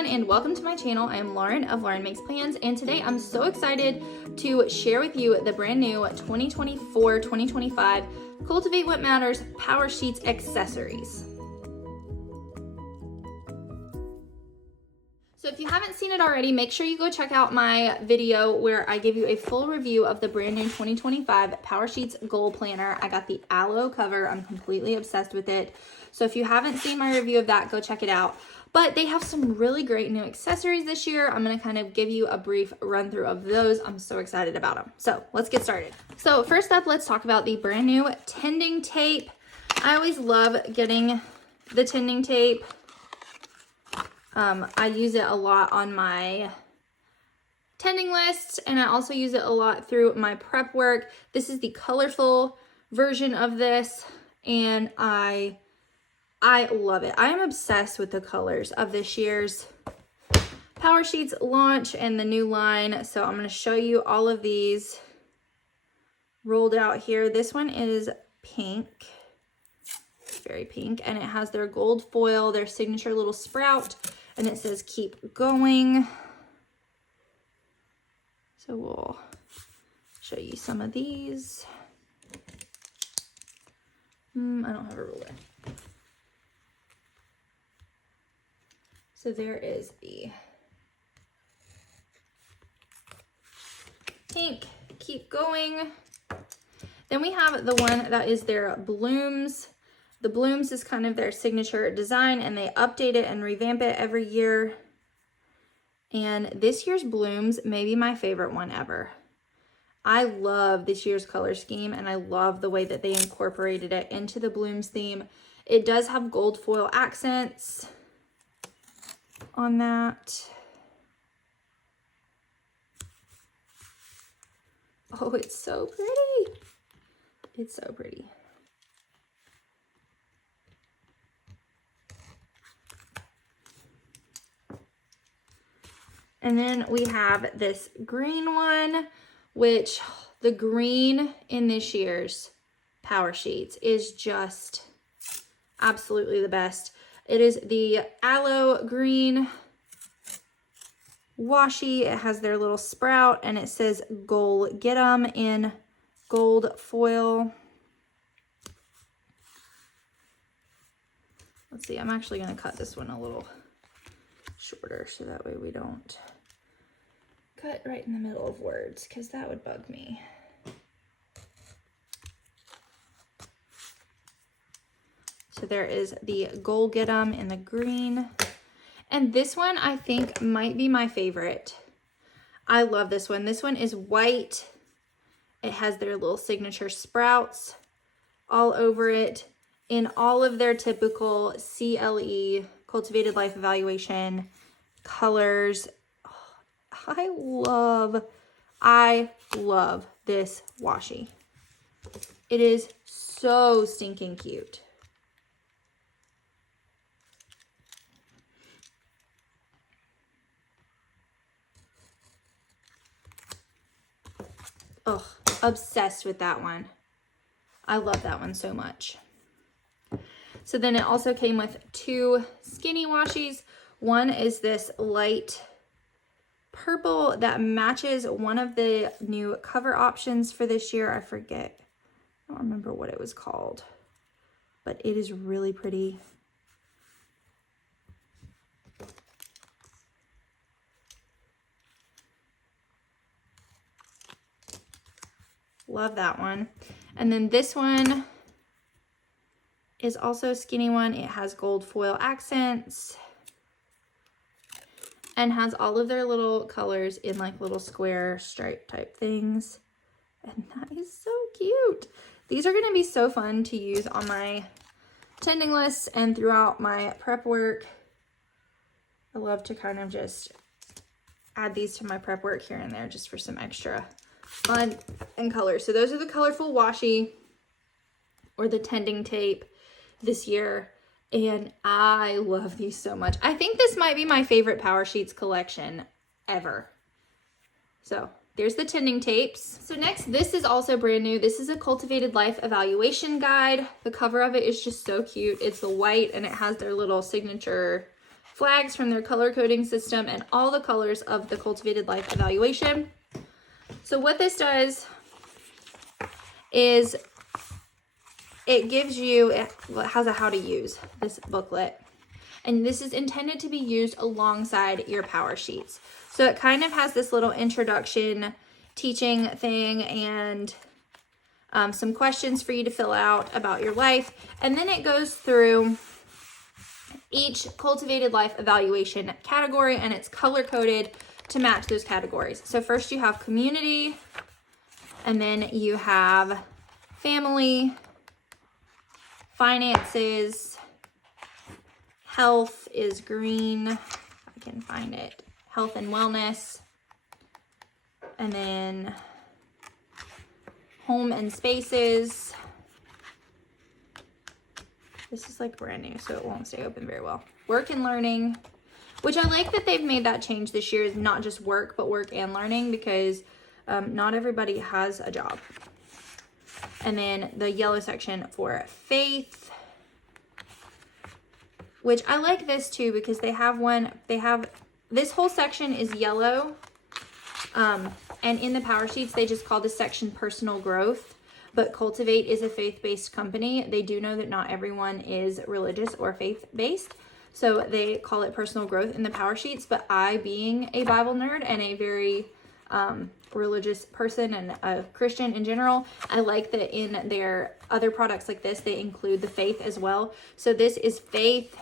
everyone, and welcome to my channel. I am Lauren of Lauren Makes Plans, and today I'm so excited to share with you the brand new 2024-2025 Cultivate What Matters Power Sheets accessories. So if you haven't seen it already, make sure you go check out my video where I give you a full review of the brand new 2025 Power Sheets Goal Planner. I got the aloe cover. I'm completely obsessed with it. So if you haven't seen my review of that, go check it out. But they have some really great new accessories this year. I'm going to kind of give you a brief run through of those. I'm so excited about them. So let's get started. So first up, let's talk about the brand new tending tape. I always love getting the tending tape. I use it a lot on my tending list, and I also use it a lot through my prep work. This is the colorful version of this, and I love it. I am obsessed with the colors of this year's Power Sheets launch and the new line. So I'm going to show you all of these rolled out here. This one is pink, very pink, and it has their gold foil, their signature little sprout, and it says keep going. So we'll show you some of these. I don't have a ruler. So there is the pink, keep going. Then we have the one that is their blooms. The blooms is kind of their signature design, and they update it and revamp it every year. And this year's blooms may be my favorite one ever. I love this year's color scheme, and I love the way that they incorporated it into the blooms theme. It does have gold foil accents on that. Oh, it's so pretty. It's so pretty. And then we have this green one, which the green in this year's Power Sheets is just absolutely the best. It is the aloe green washi. It has their little sprout, and it says goal get 'em in gold foil. Let's see, I'm actually going to cut this one a little shorter so that way we don't cut right in the middle of words, because that would bug me. So there is the goal get 'em in the green. And this one I think might be my favorite. I love this one. This one is white. It has their little signature sprouts all over it in all of their typical CLE, Cultivated Life Evaluation colors. Oh, I love this washi. It is so stinking cute. Oh, obsessed with that one. I love that one so much. So then it also came with two skinny washies. One is this light purple that matches one of the new cover options for this year. I forget. I don't remember what it was called, but it is really pretty. Love that one. And then this one is also a skinny one. It has gold foil accents and has all of their little colors in like little square stripe type things. And that is so cute. These are going to be so fun to use on my tending lists and throughout my prep work. I love to kind of just add these to my prep work here and there just for some extra fun and color. So those are the colorful washi or the tending tape this year, and I love these so much. I think this might be my favorite Power Sheets collection ever. So there's the tending tapes. So next, this is also brand new. This is a Cultivated Life Evaluation Guide. The cover of it is just so cute. It's the white, and it has their little signature flags from their color coding system, and all the colors of the Cultivated Life evaluation. So what this does is it gives you, it has a how to use this booklet. And this is intended to be used alongside your power sheets. So it kind of has this little introduction teaching thing and some questions for you to fill out about your life. And then it goes through each Cultivated Life evaluation category, and it's color coded to match those categories. So first you have community, and then you have family, finances, health is green, if I can find it, health and wellness, and then home and spaces. This is like brand new, so it won't stay open very well. Work and learning, which I like that they've made that change this year, is not just work, but work and learning, because not everybody has a job. And then the yellow section for faith, which I like this too, because they have this whole section is yellow. And in the power sheets, they just call this section personal growth, but Cultivate is a faith-based company. They do know that not everyone is religious or faith-based, so they call it personal growth in the power sheets. But I, being a Bible nerd and a very religious person and a Christian in general, I like that in their other products like this, they include the faith as well. So this is faith,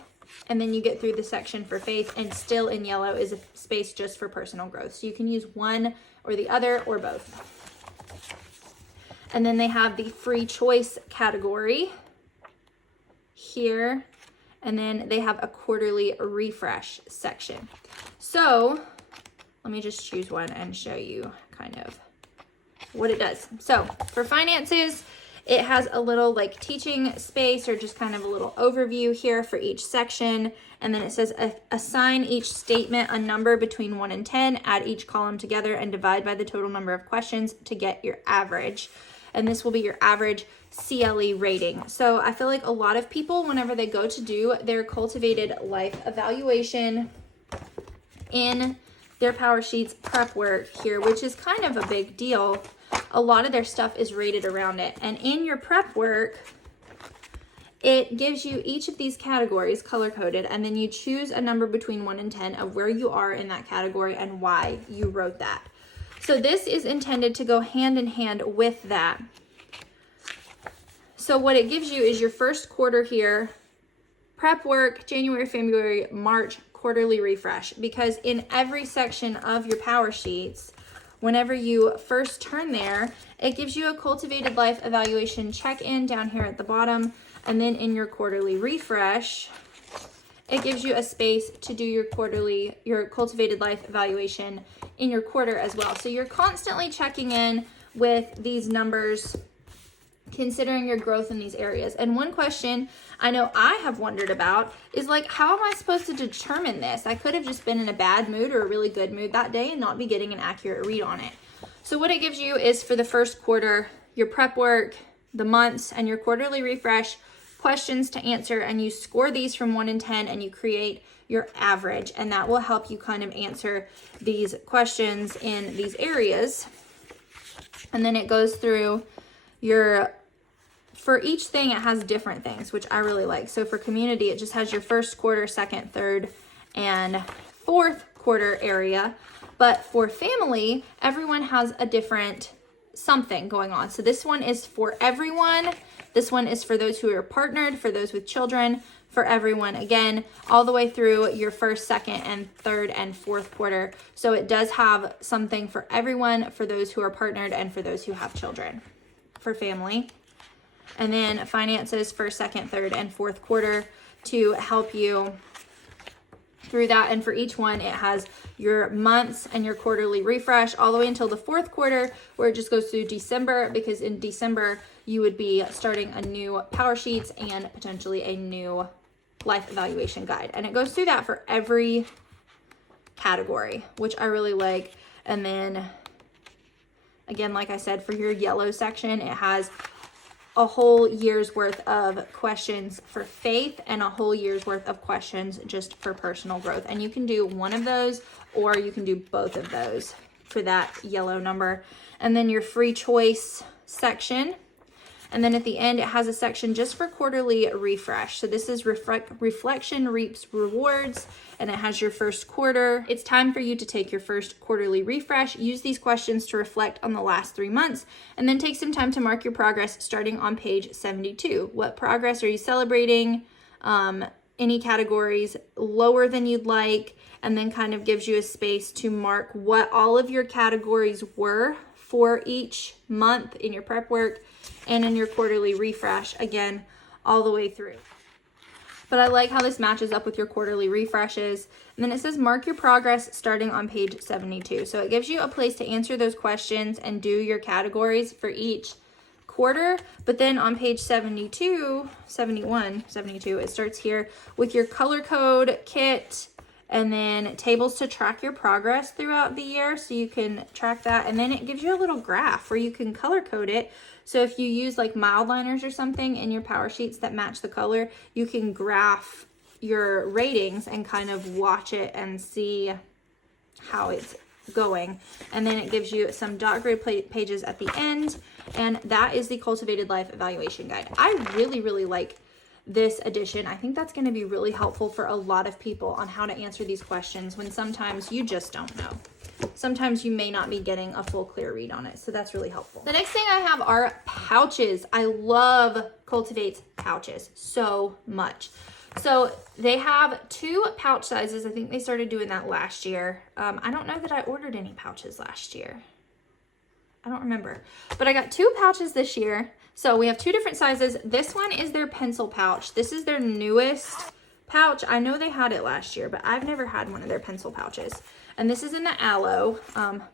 and then you get through the section for faith, and still in yellow is a space just for personal growth. So you can use one or the other or both. And then they have the free choice category here, and then they have a quarterly refresh section. So let me just choose one and show you kind of what it does. So for finances, it has a little like teaching space, or just kind of a little overview here for each section. And then it says assign each statement a number between 1 and 10, add each column together and divide by the total number of questions to get your average. And this will be your average CLE rating. So I feel like a lot of people, whenever they go to do their Cultivated Life evaluation in their power sheets prep work here, which is kind of a big deal, a lot of their stuff is rated around it. And in your prep work, it gives you each of these categories color coded, and then you choose a number between 1 and 10 of where you are in that category and why you wrote that. So this is intended to go hand in hand with that. So what it gives you is your first quarter here, prep work, January, February, March, quarterly refresh, because in every section of your power sheets, whenever you first turn there, it gives you a Cultivated Life evaluation check-in down here at the bottom. And then in your quarterly refresh, it gives you a space to do your Cultivated Life evaluation in your quarter as well. So you're constantly checking in with these numbers, considering your growth in these areas. And one question I know I have wondered about is like, how am I supposed to determine this? I could have just been in a bad mood or a really good mood that day and not be getting an accurate read on it. So what it gives you is for the first quarter, your prep work, the months, and your quarterly refresh, questions to answer, and you score these from 1 and 10, and you create your average, and that will help you kind of answer these questions in these areas. And then it goes through for each thing, it has different things, which I really like. So for community, it just has your first quarter, second, third, and fourth quarter area. But for family, everyone has a different something going on. So this one is for everyone. This one is for those who are partnered, for those with children, for everyone, again, all the way through your first, second, and third, and fourth quarter. So it does have something for everyone, for those who are partnered, and for those who have children, for family. And then finances for second, third, and fourth quarter to help you through that. And for each one, it has your months and your quarterly refresh all the way until the fourth quarter, where it just goes through December, because in December you would be starting a new power sheets and potentially a new life evaluation guide. And it goes through that for every category, which I really like. And then again, like I said, for your yellow section, it has a whole year's worth of questions for faith and a whole year's worth of questions just for personal growth. And you can do one of those or you can do both of those for that yellow number. And then your free choice section. And then at the end, it has a section just for quarterly refresh. So this is Reflection Reaps Rewards, and it has your first quarter. It's time for you to take your first quarterly refresh. Use these questions to reflect on the last 3 months, and then take some time to mark your progress starting on page 72. What progress are you celebrating? Any categories lower than you'd like, and then kind of gives you a space to mark what all of your categories were for each month in your prep work and in your quarterly refresh, again, all the way through. But I like how this matches up with your quarterly refreshes. And then it says mark your progress starting on page 72. So it gives you a place to answer those questions and do your categories for each quarter. But then on page 72, it starts here with your color code kit, and then tables to track your progress throughout the year, so you can track that. And then it gives you a little graph where you can color code it. So if you use like mild liners or something in your power sheets that match the color, you can graph your ratings and kind of watch it and see how it's going. And then it gives you some dot grid pages at the end. And that is the Cultivated Life Evaluation Guide. I really, really like this edition. I think that's going to be really helpful for a lot of people on how to answer these questions when sometimes you just don't know. Sometimes you may not be getting a full clear read on it. So that's really helpful. The next thing I have are pouches. I love Cultivate's pouches so much. So they have 2 pouch sizes. I think they started doing that last year. I don't know that I ordered any pouches last year. I don't remember, but I got 2 pouches this year. So we have 2 different sizes. This one is their pencil pouch. This is their newest pouch. I know they had it last year, but I've never had one of their pencil pouches. And this is in the aloe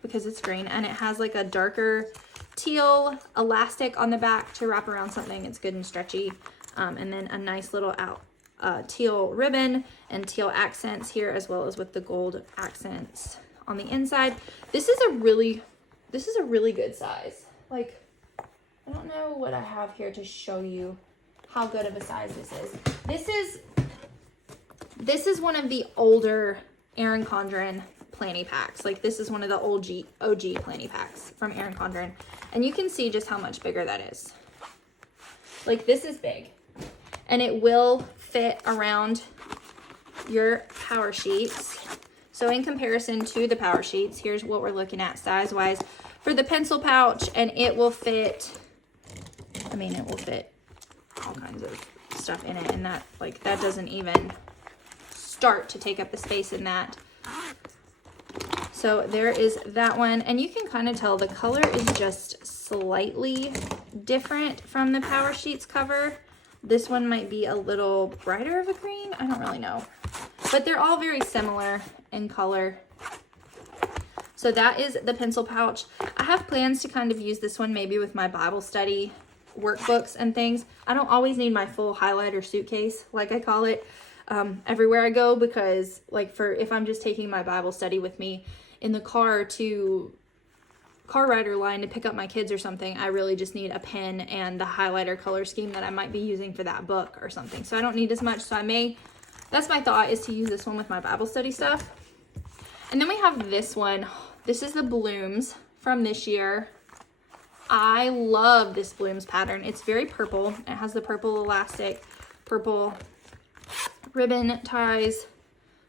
because it's green, and it has like a darker teal elastic on the back to wrap around something. It's good and stretchy. And then a nice little teal ribbon and teal accents here, as well as with the gold accents on the inside. This is a really good size. Like, I don't know what I have here to show you how good of a size this is. This is one of the older Erin Condren planny packs. Like, this is one of the OG planny packs from Erin Condren. And you can see just how much bigger that is. Like, this is big. And it will fit around your power sheets. So in comparison to the power sheets, here's what we're looking at size-wise for the pencil pouch, and it will fit, it will fit all kinds of stuff in it, and that doesn't even start to take up the space in that. So there is that one, and you can kind of tell the color is just slightly different from the power sheets cover. This one might be a little brighter of a green. I don't really know, but they're all very similar in color. So that is the pencil pouch. I have plans to kind of use this one maybe with my Bible study workbooks and things. I don't always need my full highlighter suitcase, like I call it, everywhere I go, because if I'm just taking my Bible study with me in the car to car rider line to pick up my kids or something, I really just need a pen and the highlighter color scheme that I might be using for that book or something. So I don't need as much. So that's my thought, is to use this one with my Bible study stuff. And then we have this one. This is the Blooms from this year. I love this Blooms pattern. It's very purple. It has the purple elastic, purple ribbon ties,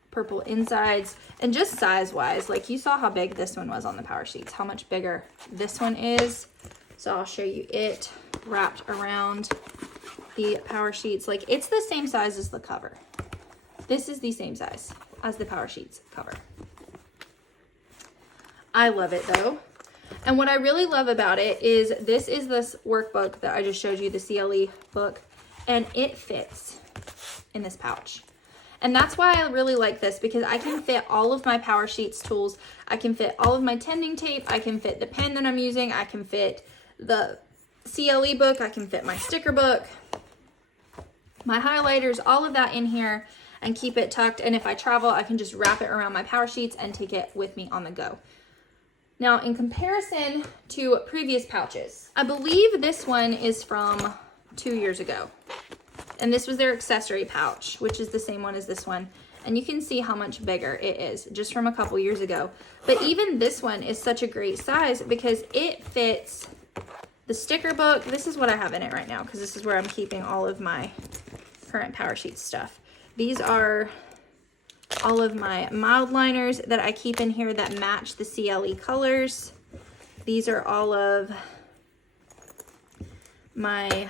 purple insides, and just size-wise, like you saw how big this one was on the power sheets, how much bigger this one is. So I'll show you it wrapped around the power sheets. Like, it's the same size as the cover. This is the same size as the power sheets cover. I love it though. And what I really love about it is this workbook that I just showed you, the CLE book, and it fits in this pouch. And that's why I really like this, because I can fit all of my power sheets tools. I can fit all of my tending tape. I can fit the pen that I'm using. I can fit the CLE book. I can fit my sticker book, my highlighters, all of that in here, and keep it tucked. And if I travel, I can just wrap it around my power sheets and take it with me on the go. Now, in comparison to previous pouches, I believe this one is from 2 years ago. And this was their accessory pouch, which is the same one as this one. And you can see how much bigger it is just from a couple years ago. But even this one is such a great size because it fits the sticker book. This is what I have in it right now because this is where I'm keeping all of my current PowerSheets stuff. These are all of my mild liners that I keep in here that match the CLE colors. These are all of my,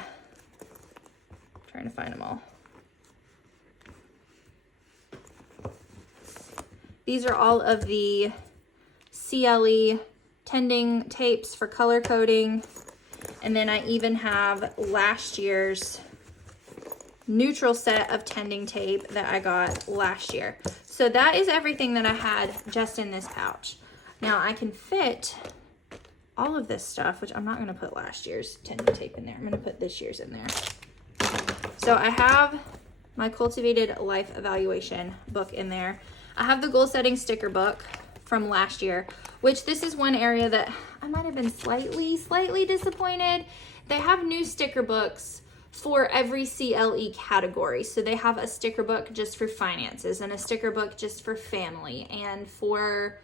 trying to find them all. These are all of the CLE tending tapes for color coding. And then I even have last year's neutral set of tending tape that I got last year. So that is everything that I had just in this pouch. Now I can fit all of this stuff, which I'm not going to put last year's tending tape in there. I'm going to put this year's in there. So I have my Cultivated Life Evaluation book in there. I have the goal setting sticker book from last year, which this is one area that I might have been slightly disappointed. They have new sticker books for every CLE category. So they have a sticker book just for finances and a sticker book just for family and for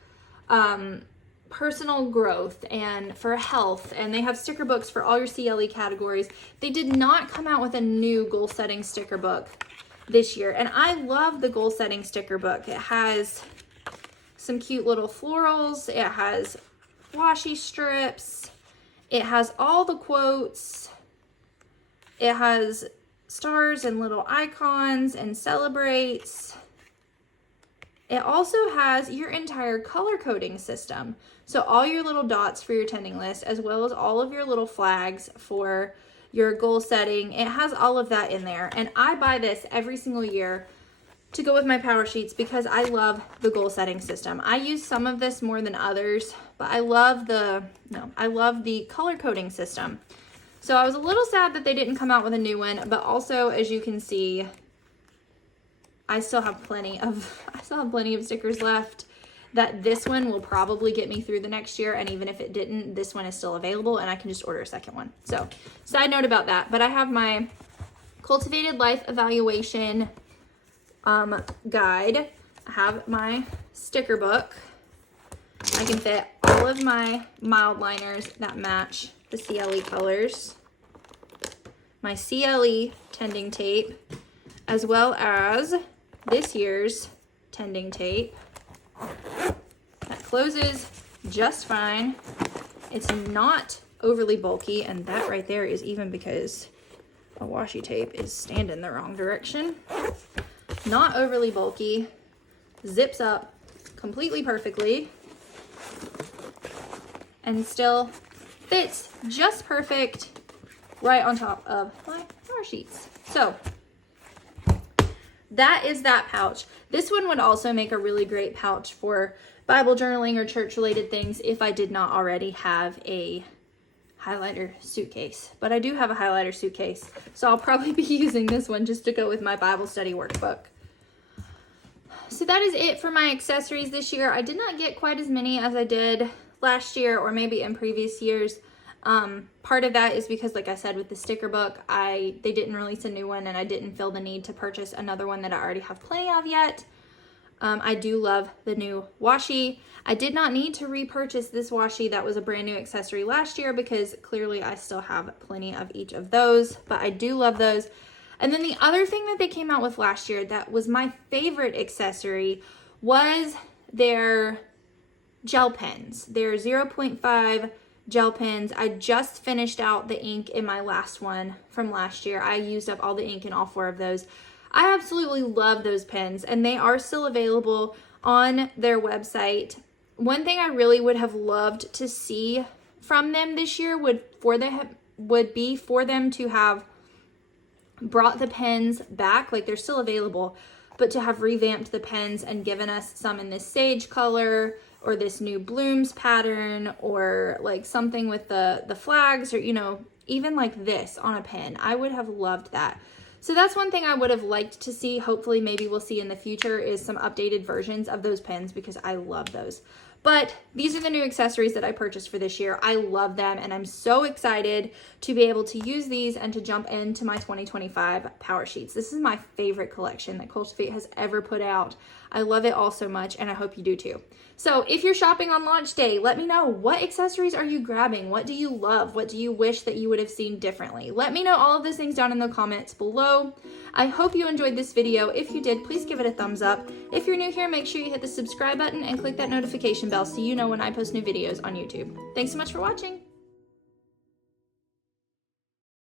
personal growth and for health. And they have sticker books for all your CLE categories. They did not come out with a new goal setting sticker book this year. And I love the goal setting sticker book. It has some cute little florals. It has washi strips. It has all the quotes. It has stars and little icons and celebrates. It also has your entire color coding system. So all your little dots for your tending list, as well as all of your little flags for your goal setting. It has all of that in there. And I buy this every single year to go with my PowerSheets because I love the goal setting system. I use some of this more than others, but I love the color coding system. So I was a little sad that they didn't come out with a new one, but also, as you can see, I still have plenty of stickers left. That this one will probably get me through the next year, and even if it didn't, this one is still available and I can just order a second one. So, side note about that, but I have my Cultivated Life Evaluation guide. I have my sticker book. I can fit all of my mild liners that match the CLE colors, my CLE tending tape, as well as this year's tending tape. That closes just fine. It's not overly bulky, and that right there is even because a washi tape is standing the wrong direction. Not overly bulky, zips up completely perfectly, and still fits just perfect right on top of my PowerSheets. So that is that pouch. This one would also make a really great pouch for Bible journaling or church related things if I did not already have a highlighter suitcase. But I do have a highlighter suitcase, so I'll probably be using this one just to go with my Bible study workbook. So that is it for my accessories this year. I did not get quite as many as I did last year or maybe in previous years. Part of that is because, like I said, with the sticker book, they didn't release a new one and I didn't feel the need to purchase another one that I already have plenty of yet. I do love the new washi. I did not need to repurchase this washi that was a brand new accessory last year because clearly I still have plenty of each of those, but I do love those. And then the other thing that they came out with last year that was my favorite accessory was their gel pens. Their 0.5 gel pens. I just finished out the ink in my last one from last year. I used up all the ink in all 4 of those. I absolutely love those pens, and they are still available on their website. One thing I really would have loved to see from them this year would be for them to have brought the pens back, like they're still available, but to have revamped the pens and given us some in this sage color or this new blooms pattern or like something with the flags or, you know, even like this on a pen. I would have loved that. So that's one thing I would have liked to see. Hopefully maybe we'll see in the future is some updated versions of those pens because I love those. But these are the new accessories that I purchased for this year. I love them, and I'm so excited to be able to use these and to jump into my 2025 Power Sheets. This is my favorite collection that Cultivate has ever put out. I love it all so much, and I hope you do too. So if you're shopping on launch day, let me know, what accessories are you grabbing? What do you love? What do you wish that you would have seen differently? Let me know all of those things down in the comments below. I hope you enjoyed this video. If you did, please give it a thumbs up. If you're new here, make sure you hit the subscribe button and click that notification bell so you know when I post new videos on YouTube. Thanks so much for watching.